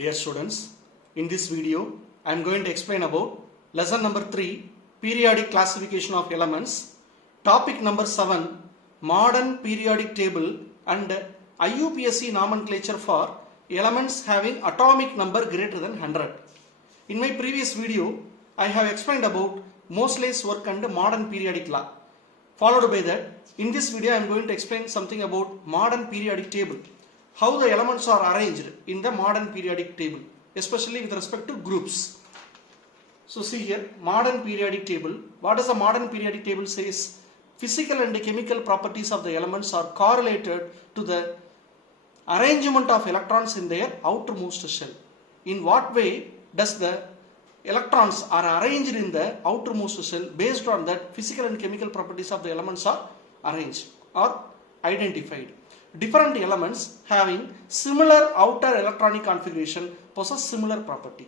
Dear students, in this video I am going to explain about lesson number 3, periodic classification of elements, topic number 7, modern periodic table and IUPAC nomenclature for elements having atomic number greater than 100. In my previous video I have explained about Moseley's work and modern periodic law. Followed by that, in this video I am going to explain something about modern periodic table. How the elements are arranged in the modern periodic table, especially with respect to groups. So see here, modern periodic table. What does the modern periodic table says? Physical and chemical properties of the elements are correlated to the arrangement of electrons in their outermost shell. In what way does the electrons are arranged in the outermost shell? Based on that, physical and chemical properties of the elements are arranged or identified. Different elements having similar outer electronic configuration possess similar property.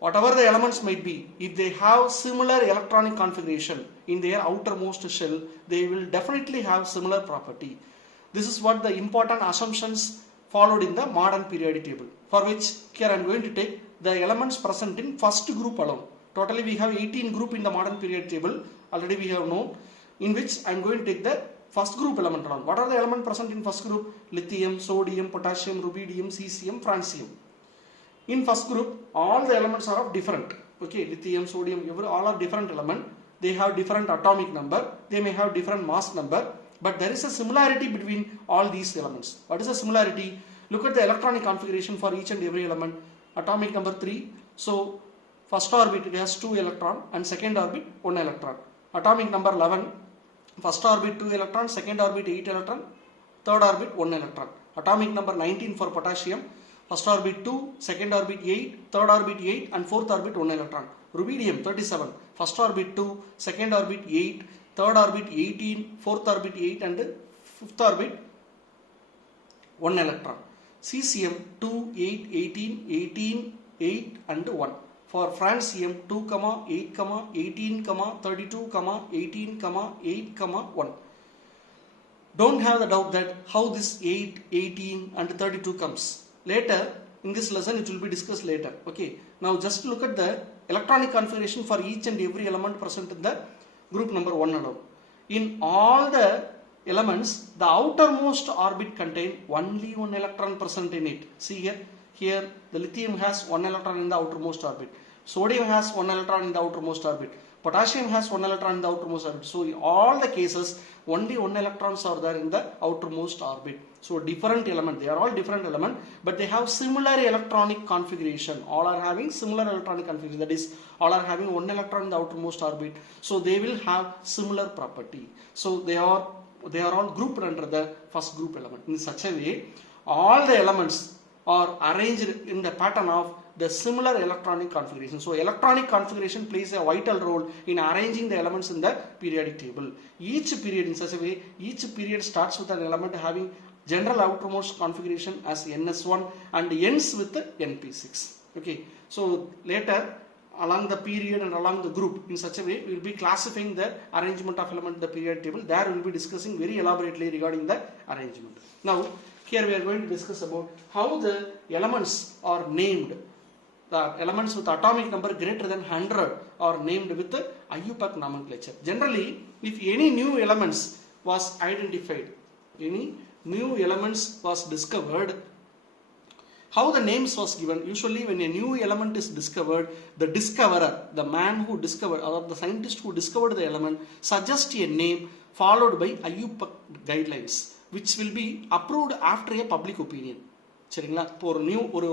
Whatever the elements might be, if they have similar electronic configuration in their outermost shell, they will definitely have similar property. This is what the important assumptions followed in the modern periodic table, for which here I am going to take the elements present in first group alone. Totally we have 18 group in the modern periodic table, already we have known, in which I am going to take the first group element alone. What are the elements present in first group? Lithium, sodium, potassium, rubidium, cesium, francium. In first group, all the elements are of different. Okay, lithium, sodium, all are different element. They have different atomic number. They may have different mass number. But there is a similarity between all these elements. What is the similarity? Look at the electronic configuration for each and every element. Atomic number 3. So, first orbit it has 2 electron and second orbit 1 electron. Atomic number 11. First orbit 2 electron, second orbit 8 electron, third orbit 1 electron. Atomic number 19 for potassium. First orbit 2, second orbit 8, third orbit 8 and fourth orbit 1 electron. Rubidium 37. First orbit 2, second orbit 8, third orbit 18, fourth orbit 8 and fifth orbit 1 electron. Cesium 2, 8, 18, 18, 8 and 1. For francium 2, 8, 18, 32, 18, 8, 1. Don't have the doubt that how this 8, 18 and 32 comes. Later, in this lesson it will be discussed later. Okay. Now just look at the electronic configuration for each and every element present in the group number 1 alone. In all the elements, the outermost orbit contain only 1 electron present in it. See here the lithium has 1 electron in the outermost orbit. Sodium has 1 electron in the outermost orbit. Potassium has 1 electron in the outermost orbit. So in all the cases, only 1 electrons are there in the outermost orbit. So different element, they are all different element, but they have similar electronic configuration. All are having similar electronic configuration. That is, all are having 1 electron in the outermost orbit. So they will have similar property. So they are all grouped under the first group element. In such a way, all the elements are arranged in the pattern of the similar electronic configuration. So electronic configuration plays a vital role in arranging the elements in the periodic table. Each period, in such a way, each period starts with an element having general outermost configuration as NS1 and ends with the NP6. Okay. So later, along the period and along the group, in such a way, we will be classifying the arrangement of element in the periodic table. There we will be discussing very elaborately regarding the arrangement. Now, here we are going to discuss about how the elements are named. The elements with atomic number greater than 100 are named with the IUPAC nomenclature. Generally, if any new elements was identified, any new elements was discovered, how the names was given? Usually when a new element is discovered, the discoverer, the man who discovered or the scientist who discovered the element suggests a name followed by IUPAC guidelines, which will be approved after a public opinion. சரிங்களா? இப்போ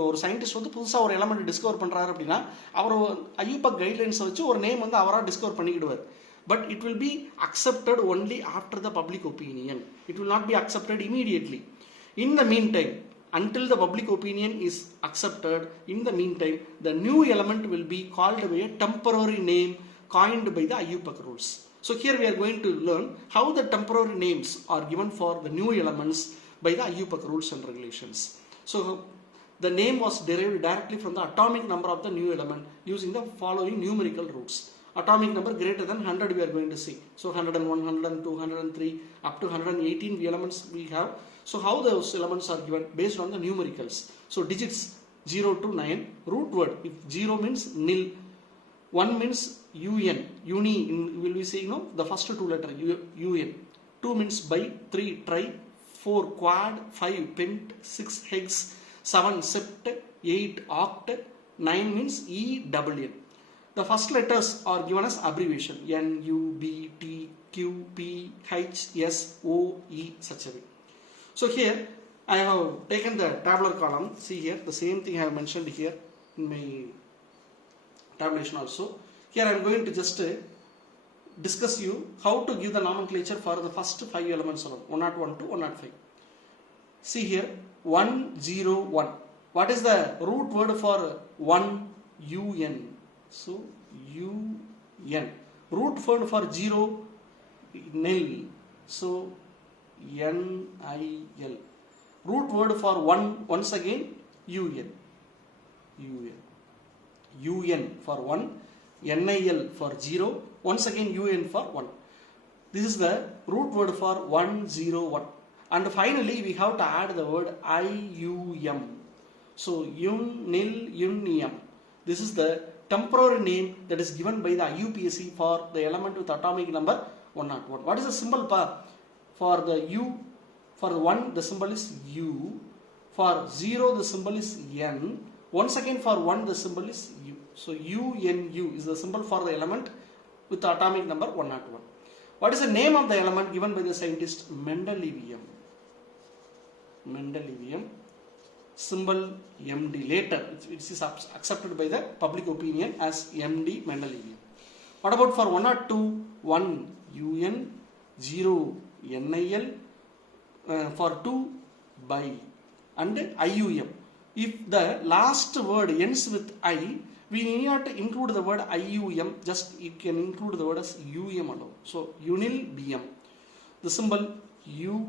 ஒரு scientist வந்து புதுசாக ஒரு element discover பண்ணுறாரு அப்படின்னா அவர் ஐயூபக் கைட்லைன்ஸை வச்சு ஒரு நேம் வந்து அவராக டிஸ்கவர் பண்ணிக்கிடுவார். But it will be accepted only after the public opinion. It will not be accepted immediately. In the meantime, until the public opinion is accepted, in the meantime, the new element will be called by a temporary name coined by the IUPAC rules. So here we are going to learn how the temporary names are given for the new elements by the IUPAC rules and regulations. So the name was derived directly from the atomic number of the new element using the following numerical roots. Atomic number greater than 100 we are going to see. So 101, 102, 103 up to 118 elements we have. So how those elements are given? Based on the numericals. So digits 0 to 9. Root word, if 0 means nil, 1 means un, uni, will we say, the first two letter un. 2 means by, 3 tri, 4 quad, 5 pent, 6 hex, 7 sept, 8 oct, 9 means EWN. The first letters are given as abbreviation N, U, B, T, Q, P, H, S, O, E, such a way. So here I have taken the tabular column. See here, the same thing I have mentioned here in my tabulation also. Here I am going to just discuss you how to give the nomenclature for the first 5 elements of 101 to 105. See here, 101. What is the root word for 1? UN. So UN. Root word for 0? Nil. So NIL. Root word for 1, once again, UN. UN for 1, NIL for 0, once again UN for 1. This is the root word for 101. And finally we have to add the word IUM. So UNIM. This is the temporary name that is given by the IUPAC for the element with atomic number 101. What is the symbol for the U? For the 1 the symbol is U. For 0 the symbol is N. Once again for 1 the symbol is U. So UNU is the symbol for the element with the atomic number 101. What is the name of the element given by the scientist? Mendelevium. Symbol MD. Later it is accepted by the public opinion as MD Mendelevium. What about for 102? 1 UN, 0 NIL, for 2 by, and IUM. If the last word ends with I, we need not include the word IUM, just you can include the word as UM alone. So UNIL BM. The symbol UNB.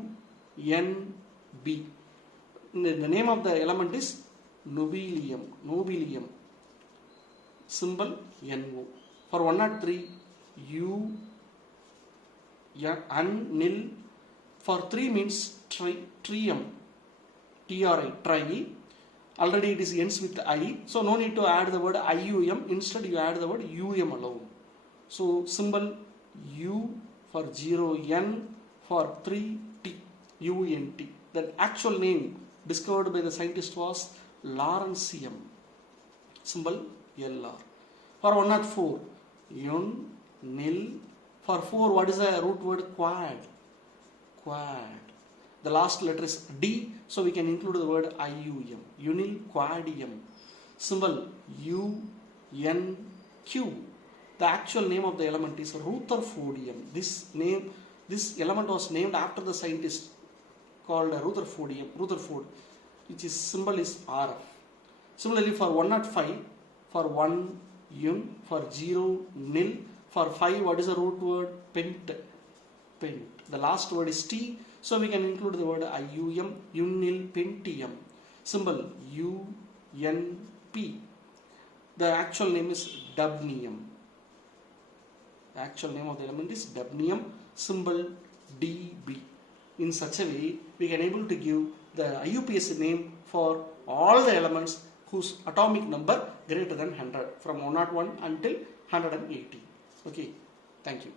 The name of the element is nobelium. Symbol NO. For 103, UNIL. For 3 means trium. TRI, tri. Already it is ends with I, so no need to add the word IUM. Instead you add the word UM alone. So symbol U for 0, N for 3, T, UNT. The actual name discovered by the scientist was Lawrencium. Symbol LR. For 104, UN, NIL. For 4, what is the root word? Quad. The last letter is D, so we can include the word IUM. Unil quadium. Symbol UNQ. The actual name of the element is Rutherfordium. This element was named after the scientist called Rutherford, which is symbol is RF. Similarly for 105, for 1 UN, for 0 NIL, for 5 what is the root word? Pent. The last word is T, so we can include the word IUM, UNIL pentium. Symbol UNP. The actual name is dubnium. The actual name of the element is dubnium. Symbol DB. In such a way, we can able to give the IUPAC name for all the elements whose atomic number greater than 100, from 101 until 180. Okay, thank you.